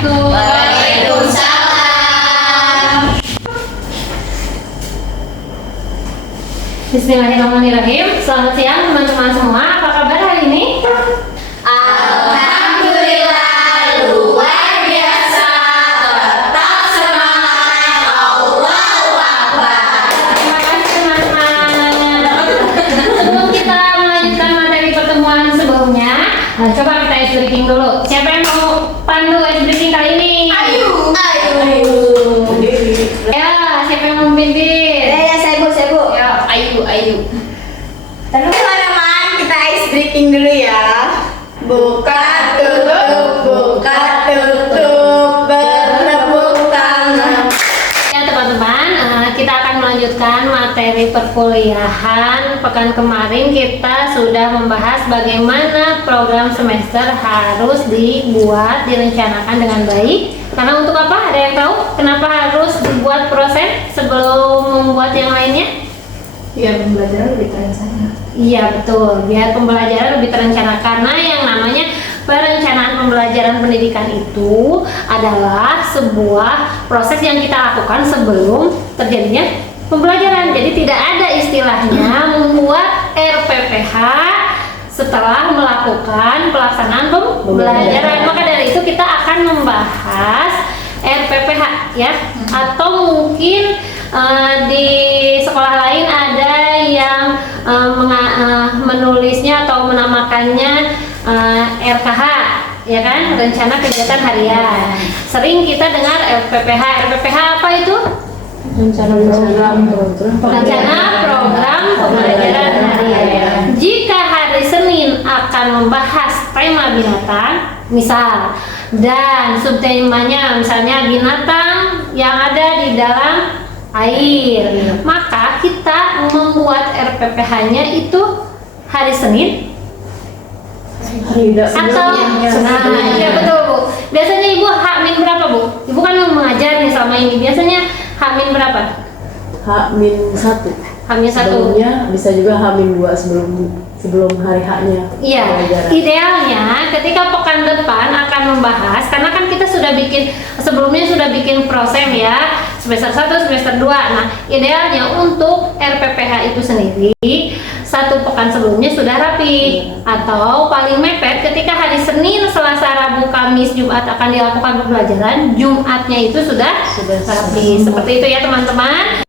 Assalamualaikum. Waalaikumsalam. Bismillahirrahmanirrahim. Selamat siang teman-teman semua. Apa kabar hari ini? Alhamdulillah luar biasa. Tetap semangat. Allahu Akbar. Terima kasih teman-teman. Sebelum kita melanjutkan materi pertemuan sebelumnya, coba kita ice breaking dulu. Siapa yang mau pandu ice breaking kali ini? Ayo. Ya, siapa yang mau memimpin? Ya, saya Bu. Ya, ayo. Teman-teman, kita ice breaking dulu ya. Buka tutup, bertepuk tangan. Ya teman-teman, kita akan melanjutkan materi perkuliahan. Pekan kemarin kita sudah membahas bagaimana program semester harus dibuat, direncanakan dengan baik. Karena untuk apa? Ada yang tahu kenapa harus dibuat proses sebelum membuat yang lainnya? Biar pembelajaran lebih terencana. Iya betul, biar pembelajaran lebih terencana. Karena yang namanya perencanaan pembelajaran pendidikan itu adalah sebuah proses yang kita lakukan sebelum terjadinya pembelajaran. Jadi tidak ada istilahnya membuat RPPH setelah melakukan pelaksanaan pembelajaran. Maka dari itu kita akan membahas RPPH ya, atau mungkin di sekolah lain ada yang menulisnya atau menamakannya RKH ya kan, rencana kegiatan harian. Sering kita dengar RPPH. RPPH apa itu? Rencana program pembelajaran harian. Jika hari Senin akan membahas tema binatang, misal, dan subtemanya misalnya binatang yang ada di dalam air, maka kita membuat RPPH-nya itu hari Senin atau iya betul Bu. Biasanya Ibu H-min berapa Bu? Ibu kan mengajar nih selama ini. Biasanya H-min berapa? H-1. H-1. Sebelumnya bisa juga H-2 sebelum hari H-nya. Iya, idealnya ketika pekan depan akan membahas, karena kan kita sudah bikin sebelumnya sudah bikin proses ya, semester 1, semester 2. Nah, idealnya untuk RPPH itu sendiri satu pekan sebelumnya sudah rapi, atau paling mepet ketika hari Senin, Selasa, Rabu, Kamis, Jumat akan dilakukan pembelajaran, Jumatnya itu sudah rapi. Seperti itu ya teman-teman.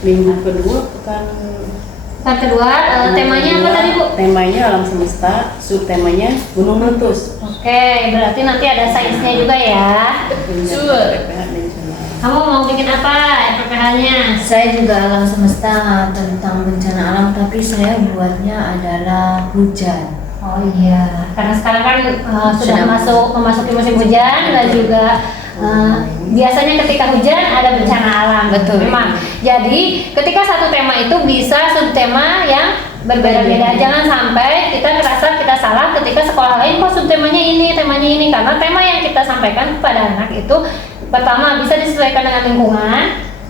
Minggu kedua pekan Kedua, temanya apa tadi Bu? Temanya alam semesta, subtemanya gunung meletus. Oke, berarti nanti ada sainsnya juga ya. Kamu mau bikin apa RPPH-nya? Saya juga alam semesta tentang bencana alam, tapi saya buatnya adalah hujan. Oh iya, karena sekarang kan sudah memasuki musim hujan dan juga biasanya ketika hujan ada bencana alam. Betul. Memang. Jadi ketika satu tema itu bisa subtema yang berbeda-beda. Jangan sampai kita merasa kita salah ketika sekolah lain kok subtemanya ini, temanya ini. Karena tema yang kita sampaikan kepada anak itu pertama bisa disesuaikan dengan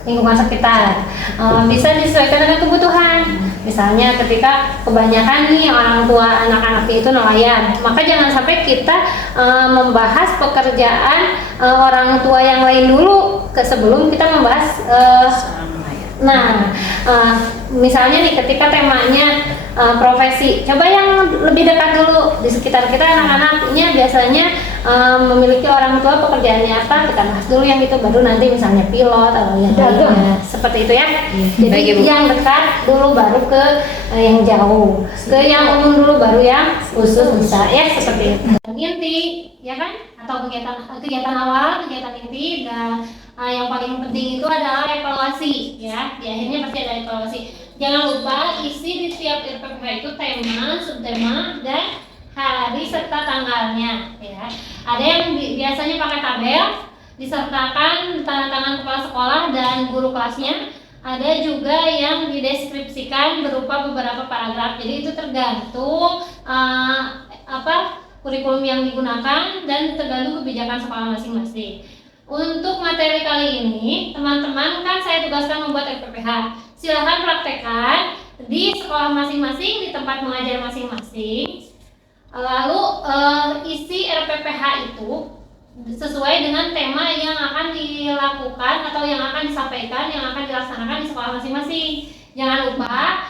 lingkungan sekitar, bisa disesuaikan dengan kebutuhan. Misalnya ketika kebanyakan nih orang tua anak-anak itu nelayan, maka jangan sampai kita membahas pekerjaan orang tua yang lain dulu sebelum kita membahas misalnya nih ketika temanya profesi, coba yang lebih dekat dulu di sekitar kita. Anak-anaknya biasanya memiliki orang tua pekerjaannya apa, kita bahas dulu yang itu, baru nanti misalnya pilot atau yang lainnya, seperti itu ya. Jadi yang dekat dulu baru ke yang jauh, ke yang umum dulu baru yang khusus, bisa ya seperti itu. Inti ya kan, atau kegiatan awal, kegiatan inti, dan yang paling penting itu adalah evaluasi ya. Di akhirnya pasti ada evaluasi. Jangan lupa isi di setiap RPPH itu tema, subtema, dan hari serta tanggalnya ya. Ada yang biasanya pakai tabel, disertakan tanda tangan kepala sekolah dan guru kelasnya. Ada juga yang dideskripsikan berupa beberapa paragraf. Jadi itu tergantung kurikulum yang digunakan dan tergantung kebijakan sekolah masing-masing. Untuk materi kali ini, teman-teman kan saya tugaskan membuat RPPH. Silahkan praktekkan di sekolah masing-masing, di tempat mengajar masing-masing. Lalu isi RPPH itu sesuai dengan tema yang akan dilakukan atau yang akan disampaikan, yang akan dilaksanakan di sekolah masing-masing. Jangan lupa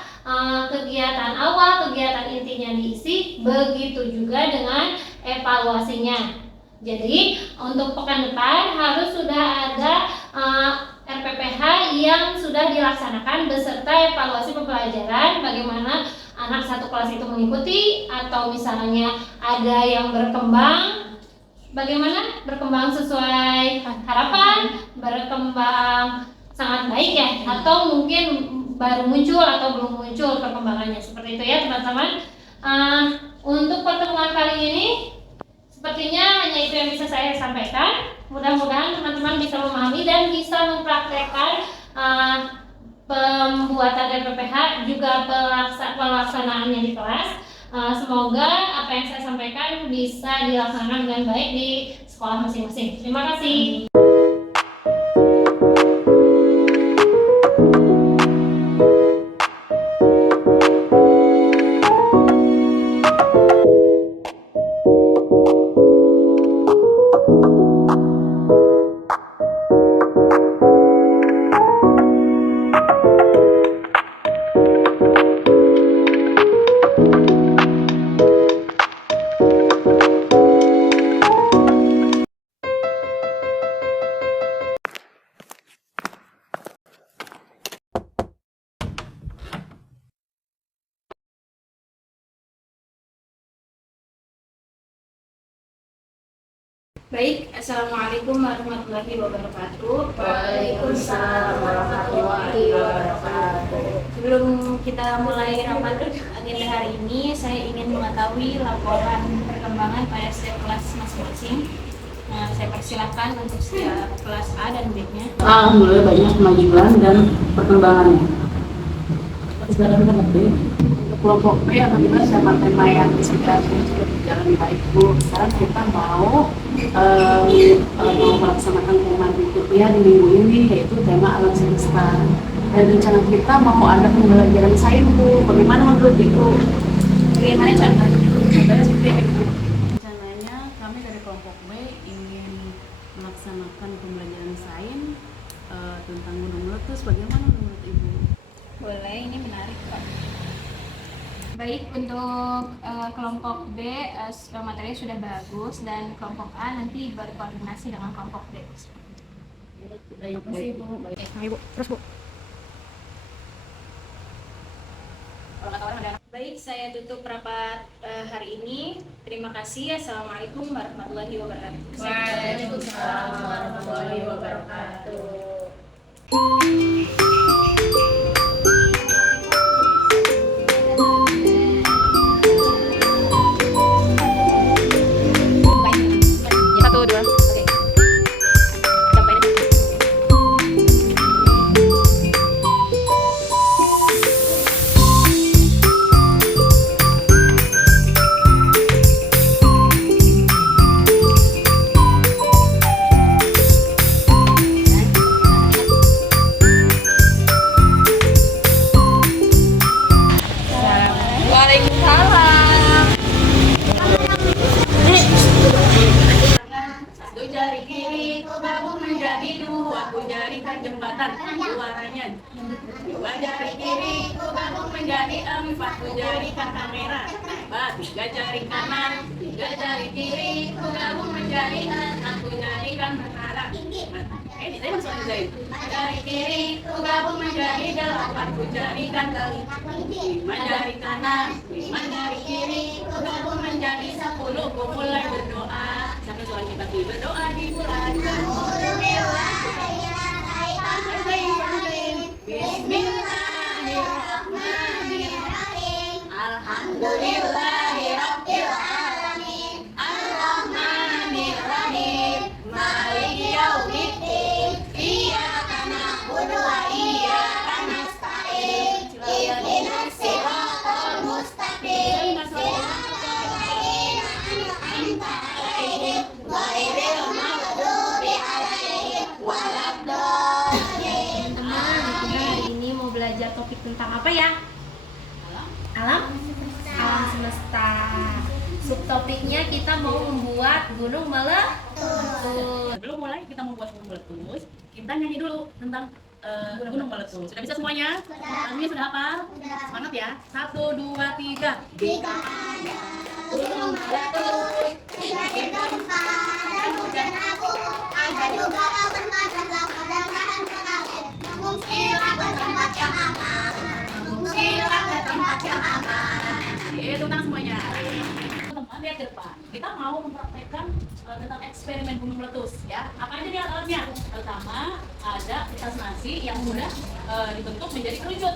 kegiatan awal, kegiatan intinya diisi, begitu juga dengan evaluasinya. Jadi untuk pekan depan harus sudah ada RPPH yang sudah dilaksanakan beserta evaluasi pembelajaran, bagaimana anak satu kelas itu mengikuti, atau misalnya ada yang berkembang, bagaimana berkembang sesuai harapan, berkembang sangat baik ya, atau mungkin baru muncul atau belum muncul perkembangannya, seperti itu ya teman-teman. Untuk pertemuan kali ini sepertinya hanya itu yang bisa saya sampaikan. Mudah-mudahan teman-teman bisa memahami dan bisa mempraktekkan pembuatan RPPH juga pelaksanaannya di kelas. Semoga apa yang saya sampaikan bisa dilaksanakan dengan baik di sekolah masing-masing. Terima kasih. Baik, Assalamualaikum warahmatullahi wabarakatuh. Waalaikumsalam warahmatullahi wabarakatuh. Sebelum kita mulai rapat agenda hari ini, saya ingin mengetahui laporan perkembangan pada setiap kelas masing-masing. Nah, saya persilakan untuk setiap kelas A dan B-nya. Alhamdulillah banyak kemajuan dan perkembangannya. Sekarang kita B. Kelompok B apabila sama tema yang sudah berjalan baik Bu. Sekarang kita mau melaksanakan tema berikutnya di minggu ini, yaitu tema alam semesta. Dan rencana kita mau ada pembelajaran sains Bu. Bagaimana menurut Ibu? Bagaimana contohnya? Rencananya kami dari kelompok B ingin melaksanakan pembelajaran sains tentang gunung meletus. Bagaimana menurut Ibu? Boleh, ini menarik Pak. Baik, untuk kelompok B materinya sudah bagus, dan kelompok A nanti berkoordinasi dengan kelompok D. Terima kasih Bu. Ibu, terus Bu. Baik, saya tutup rapat hari ini. Terima kasih. Assalamualaikum warahmatullahi wabarakatuh. Waalaikumsalam warahmatullahi wabarakatuh. Satu, dua. Oke. Sampai nanti. Waalaikumsalam. Satu jari kiri ku gabung menjadi dua, ku jadikan jembatan suaranya. Dua jari kiri ku gabung menjadi empat, ku jadikan kamera. Tiga jari kanan, tiga jari kiri ku gabung menjadi enam, ku jadikan menara. Saya masuk aja ini. Jari kiri ku gabung menjadi delapan, ku jadikan kali. Lima jari kanan, lima jari kiri ku gabung menjadi 10, ku mulai berdoa. Sampai soal kita berdoa di bulan Bismillahirrahmanirrahim. Alhamdulillahirabbil alamin. Arrahmanirrahim. Maliki yaumiddin. Iyyaka na'budu wa iyyaka nasta'in. Ihdinas siratal mustaqim. Siratal ladzina tentang apa ya? Alam? Alam semesta. Subtopiknya kita mau membuat gunung meletus. Sebelum mulai kita membuat gunung meletus, kita nyanyi dulu tentang gunung meletus. Sudah bisa semuanya? Lagunya sudah hafal? Semangat ya. 1, 2, 3. Jika ada gunung meletus, terjadi gempa dan hujan abu, ada juga awan panas lava dan lahan mengalir. Mengungsilah ke tempat yang aman, mengungsilah ke tempat yang aman. Itu tenang semuanya. Teman-teman lihat ke depan. Kita mau mempraktekkan tentang eksperimen gunung meletus ya. Apa aja nih alatnya? Pertama ada kertas nasi yang sudah dibentuk menjadi kerucut.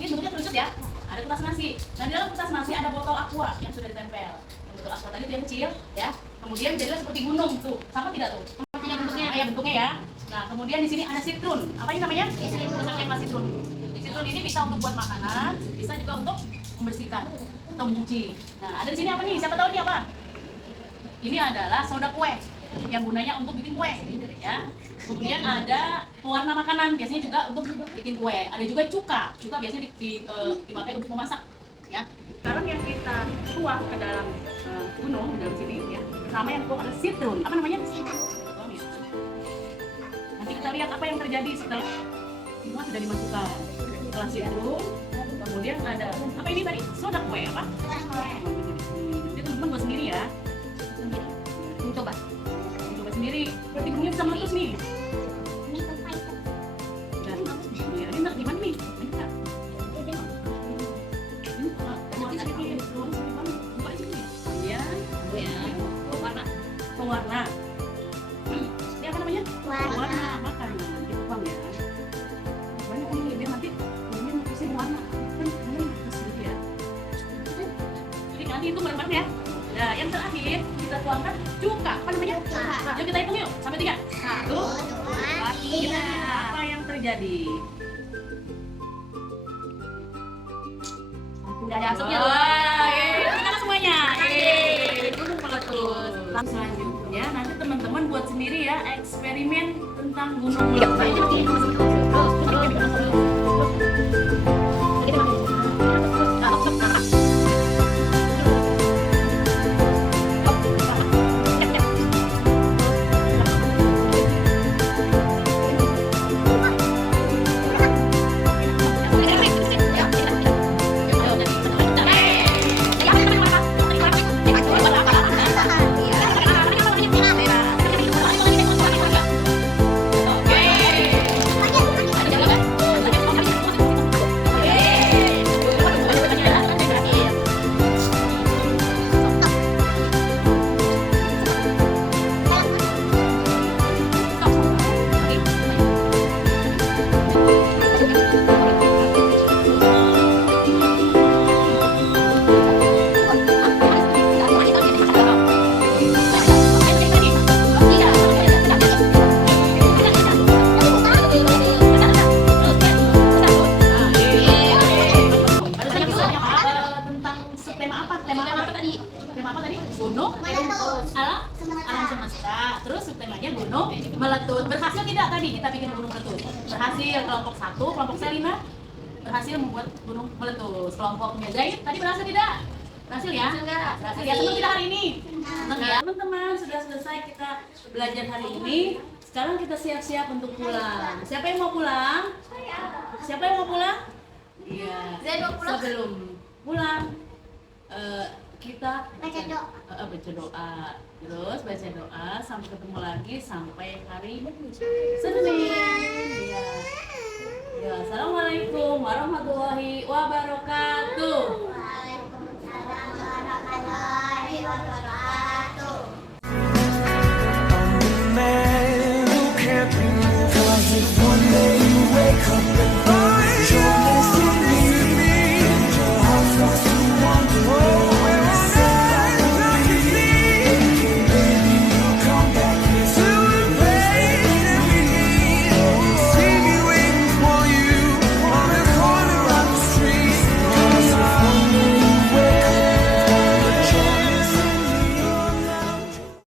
Ini bentuknya kerucut ya. Ada kertas nasi. Dan di dalam kertas nasi ada botol aqua yang sudah ditempel. Botol aqua tadi itu yang kecil ya. Kemudian jadilah seperti gunung tuh. Sama tidak tuh? Sama bentuknya. Ya bentuknya ya. Nah kemudian di sini ada sitrun. Apa ini namanya? Sitrun. Sitrun ini bisa untuk buat makanan, bisa juga untuk membersihkan atau mencuci. Nah ada di sini apa nih? Siapa tahu ini apa? Ini adalah soda kue yang gunanya untuk bikin kue ya. Kemudian ada pewarna makanan, biasanya juga untuk bikin kue. Ada juga cuka biasanya dipakai untuk memasak ya. Sekarang yang kita tuang ke dalam gunung dalam sini ya. Pertama yang tuang ada sitrun. Apa namanya? Nanti kita lihat apa yang terjadi setelah semua sudah dimasukkan. Setelah sitrun, kemudian ada apa ini tadi? Soda kue apa? Jadi teman-teman buat sendiri ya. Coba sendiri. Berarti gunungnya bisa meletus nih. Dan ya, ini di mana nih? Pewarna. Ini apa namanya? Pewarna makanan. Itu bang ya. Banyak ini biar nanti gunungnya meletusnya berwarna. Kan meletus gitu ya. Jadi nanti itu bareng-bareng ya. Nah, yang terakhir kita tuangkan cuka. Apa namanya? Cuka. Yuk kita hitung yuk. Sampai 3. 1, 2, 3. Apa yang terjadi? Udah ada asapnya. Wah, kita semuanya. Gunung meletus. Selanjutnya nanti teman-teman buat sendiri ya eksperimen tentang gunung meletus. Gunung alam semesta. Terus subtemanya gunung meletus. Berhasil tidak tadi kita bikin gunung meletus? Berhasil. Kelompok 1, kelompok Selina berhasil membuat gunung meletus. Kelompoknya Zaid tadi berhasil tidak? Berhasil ya? Berhasil ya. Senang tidak hari ini? Senang ya? Teman-teman sudah selesai kita belajar hari ini. Sekarang kita siap-siap untuk pulang. Siapa yang mau pulang? Siapa yang mau pulang? Iya. Sebelum pulang kita baca doa, terus baca doa sampai ketemu lagi sampai hari Senin. Ya. Ya, assalamualaikum warahmatullahi wabarakatuh. Waalaikumsalam warahmatullahi wabarakatuh.